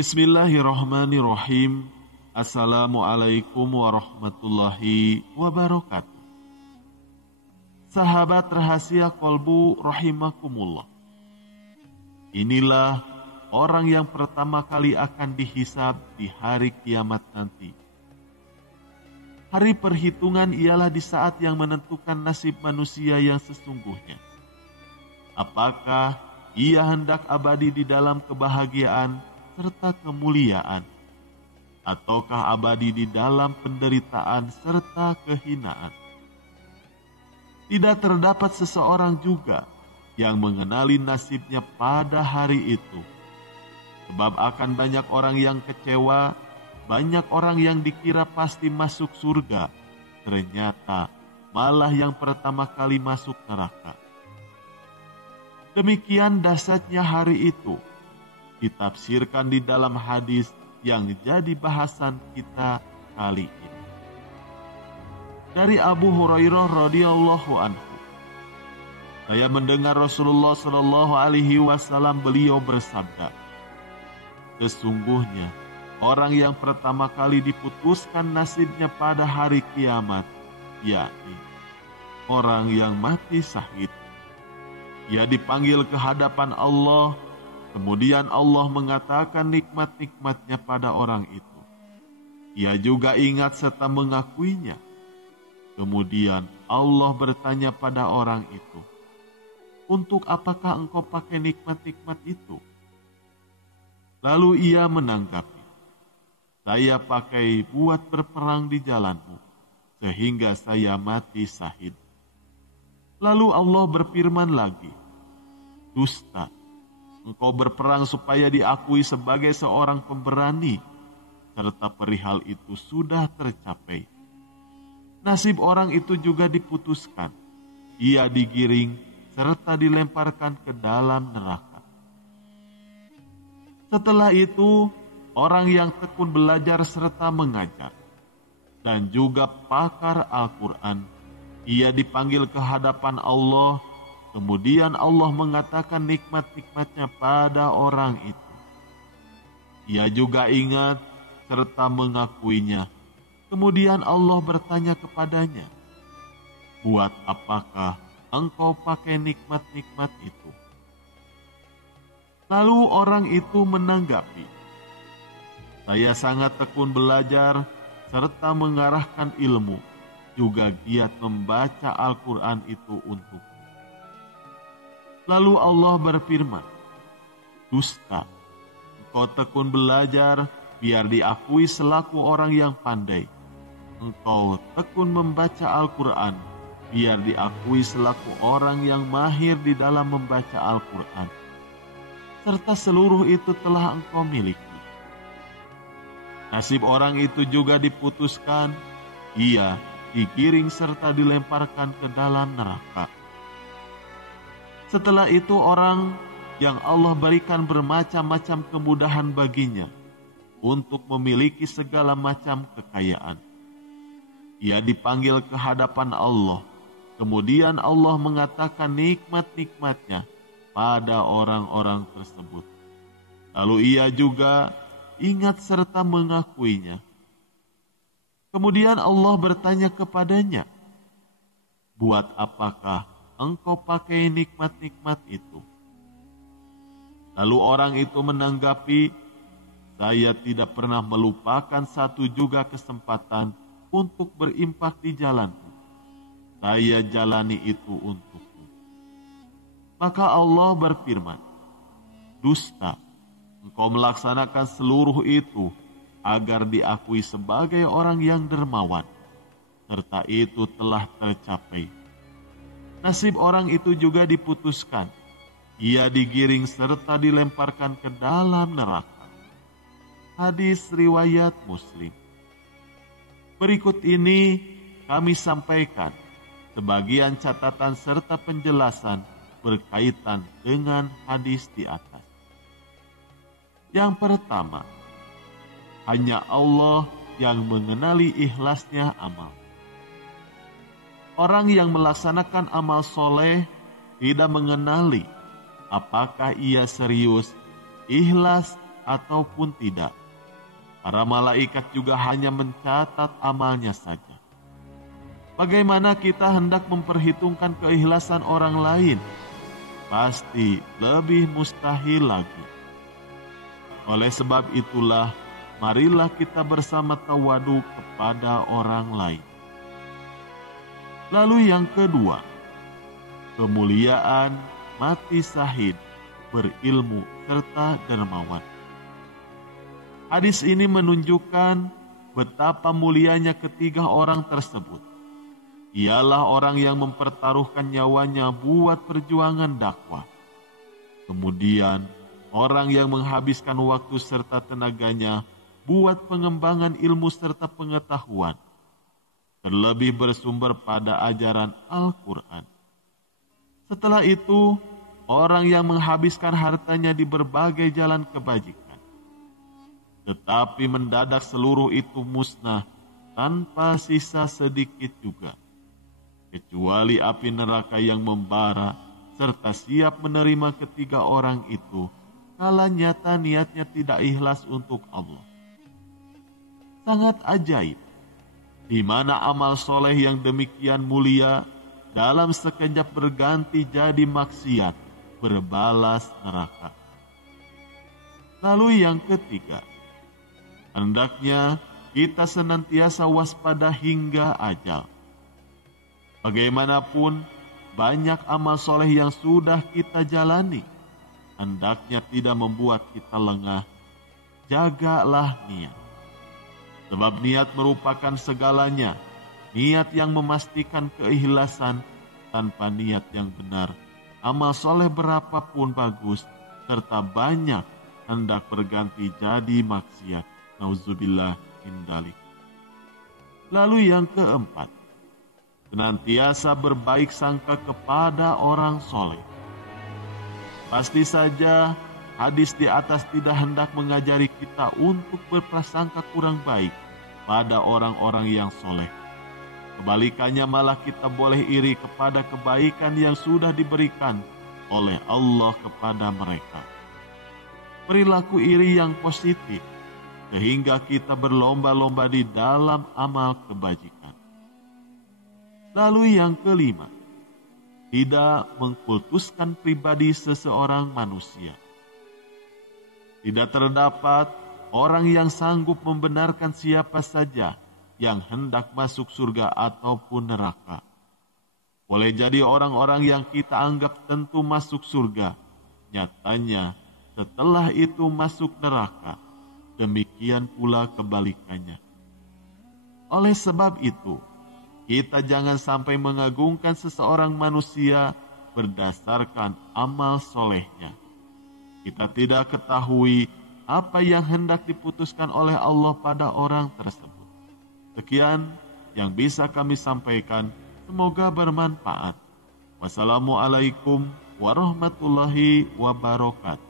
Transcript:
Bismillahirrahmanirrahim. Assalamualaikum warahmatullahi wabarakatuh. Sahabat rahasia kolbu rahimakumullah. Inilah orang yang pertama kali akan dihisab di hari kiamat nanti. Hari perhitungan ialah di saat yang menentukan nasib manusia yang sesungguhnya. Apakah ia hendak abadi di dalam kebahagiaan serta kemuliaan, ataukah abadi di dalam penderitaan serta kehinaan? Tidak terdapat seseorang juga yang mengenali nasibnya pada hari itu. Sebab akan banyak orang yang kecewa, banyak orang yang dikira pasti masuk surga, ternyata malah yang pertama kali masuk neraka. Demikian dahsyatnya hari itu, ditafsirkan di dalam hadis yang jadi bahasan kita kali ini. Dari Abu Hurairah radhiyallahu anhu, saya mendengar Rasulullah Shallallahu Alaihi Wasallam beliau bersabda, sesungguhnya orang yang pertama kali diputuskan nasibnya pada hari kiamat, yakni orang yang mati syahid. Ia dipanggil ke hadapan Allah. Kemudian Allah mengatakan nikmat-nikmatnya pada orang itu. Ia juga ingat serta mengakuinya. Kemudian Allah bertanya pada orang itu, untuk apakah engkau pakai nikmat-nikmat itu? Lalu ia menanggapi, saya pakai buat berperang di jalanmu, sehingga saya mati syahid. Lalu Allah berfirman lagi, dusta. Engkau berperang supaya diakui sebagai seorang pemberani, serta perihal itu sudah tercapai. Nasib orang itu juga diputuskan. Ia digiring serta dilemparkan ke dalam neraka. Setelah itu, orang yang tekun belajar serta mengajar, dan juga pakar Al-Quran, ia dipanggil ke hadapan Allah. Kemudian Allah mengatakan nikmat-nikmatnya pada orang itu. Ia juga ingat serta mengakuinya. Kemudian Allah bertanya kepadanya, buat apakah engkau pakai nikmat-nikmat itu? Lalu orang itu menanggapi, saya sangat tekun belajar serta mengarahkan ilmu, juga giat membaca Al-Quran itu untukku. Lalu Allah berfirman, dusta, engkau tekun belajar biar diakui selaku orang yang pandai. Engkau tekun membaca Al-Quran biar diakui selaku orang yang mahir di dalam membaca Al-Quran. Serta seluruh itu telah engkau miliki. Nasib orang itu juga diputuskan, ia digiring serta dilemparkan ke dalam neraka. Setelah itu orang yang Allah berikan bermacam-macam kemudahan baginya untuk memiliki segala macam kekayaan. Ia dipanggil ke hadapan Allah. Kemudian Allah mengatakan nikmat-nikmatnya pada orang-orang tersebut. Lalu ia juga ingat serta mengakuinya. Kemudian Allah bertanya kepadanya, buat apakah engkau pakai nikmat-nikmat itu? Lalu orang itu menanggapi, saya tidak pernah melupakan satu juga kesempatan untuk berinfak di jalanmu. Saya jalani itu untukmu. Maka Allah berfirman, dusta, engkau melaksanakan seluruh itu agar diakui sebagai orang yang dermawan, serta itu telah tercapai. Nasib orang itu juga diputuskan. Ia digiring serta dilemparkan ke dalam neraka. Hadis riwayat Muslim. Berikut ini kami sampaikan sebagian catatan serta penjelasan berkaitan dengan hadis di atas. Yang pertama, hanya Allah yang mengenali ikhlasnya amal. Orang yang melaksanakan amal soleh tidak mengenali apakah ia serius, ikhlas, ataupun tidak. Para malaikat juga hanya mencatat amalnya saja. Bagaimana kita hendak memperhitungkan keikhlasan orang lain? Pasti lebih mustahil lagi. Oleh sebab itulah, marilah kita bersama tawadu kepada orang lain. Lalu yang kedua, kemuliaan mati syahid, berilmu serta dermawan. Hadis ini menunjukkan betapa mulianya ketiga orang tersebut. Ialah orang yang mempertaruhkan nyawanya buat perjuangan dakwah. Kemudian, orang yang menghabiskan waktu serta tenaganya buat pengembangan ilmu serta pengetahuan. Terlebih bersumber pada ajaran Al-Quran. Setelah itu, orang yang menghabiskan hartanya di berbagai jalan kebajikan. Tetapi mendadak seluruh itu musnah tanpa sisa sedikit juga. Kecuali api neraka yang membara serta siap menerima ketiga orang itu kala nyata niatnya tidak ikhlas untuk Allah. Sangat ajaib, di mana amal soleh yang demikian mulia dalam sekejap berganti jadi maksiat, berbalas neraka. Lalu yang ketiga, hendaknya kita senantiasa waspada hingga ajal. Bagaimanapun banyak amal soleh yang sudah kita jalani, hendaknya tidak membuat kita lengah. Jagalah niat. Sebab niat merupakan segalanya. Niat yang memastikan keikhlasan. Tanpa niat yang benar, amal soleh berapapun bagus serta banyak hendak berganti jadi maksiat. Nauzubillah min dzalik. Lalu yang keempat, senantiasa berbaik sangka kepada orang soleh. Pasti saja hadis di atas tidak hendak mengajari kita untuk berprasangka kurang baik pada orang-orang yang soleh. Kebalikannya malah kita boleh iri kepada kebaikan yang sudah diberikan oleh Allah kepada mereka. Perilaku iri yang positif, sehingga kita berlomba-lomba di dalam amal kebajikan. Lalu yang kelima, tidak mengkultuskan pribadi seseorang manusia. Tidak terdapat orang yang sanggup membenarkan siapa saja yang hendak masuk surga ataupun neraka. Boleh jadi orang-orang yang kita anggap tentu masuk surga, nyatanya setelah itu masuk neraka. Demikian pula kebalikannya. Oleh sebab itu, kita jangan sampai mengagungkan seseorang manusia berdasarkan amal solehnya. Kita tidak ketahui apa yang hendak diputuskan oleh Allah pada orang tersebut. Sekian yang bisa kami sampaikan, semoga bermanfaat. Wassalamualaikum warahmatullahi wabarakatuh.